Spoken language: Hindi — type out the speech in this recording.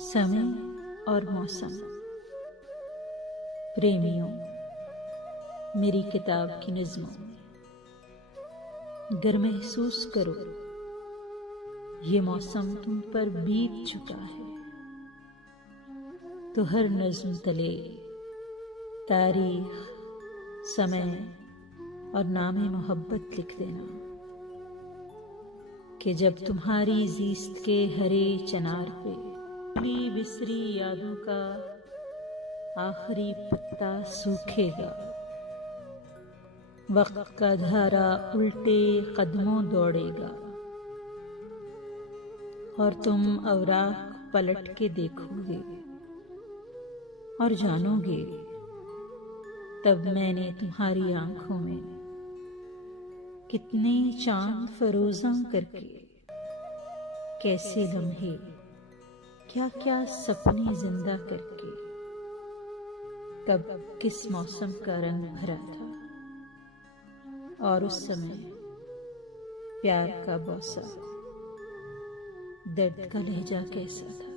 समय और मौसम। प्रेमियों, मेरी किताब की नज़्मों में गर महसूस करो ये मौसम तुम पर बीत चुका है, तो हर नज़्म तले तारीख, समय और नामे मोहब्बत लिख देना कि जब तुम्हारी ज़ीस्त के हरे चनार पे बिसरी यादों का आखिरी पत्ता सूखेगा, वक्त का धारा उल्टे कदमों दौड़ेगा और तुम अवराक पलट के देखोगे और जानोगे तब मैंने तुम्हारी आंखों में कितने चांद फरोज़ा करके कैसे लम्हे क्या क्या सपने जिंदा करके कब किस मौसम का रंग भरा था, और उस समय प्यार का बौसा दर्द का लहजा कैसा था।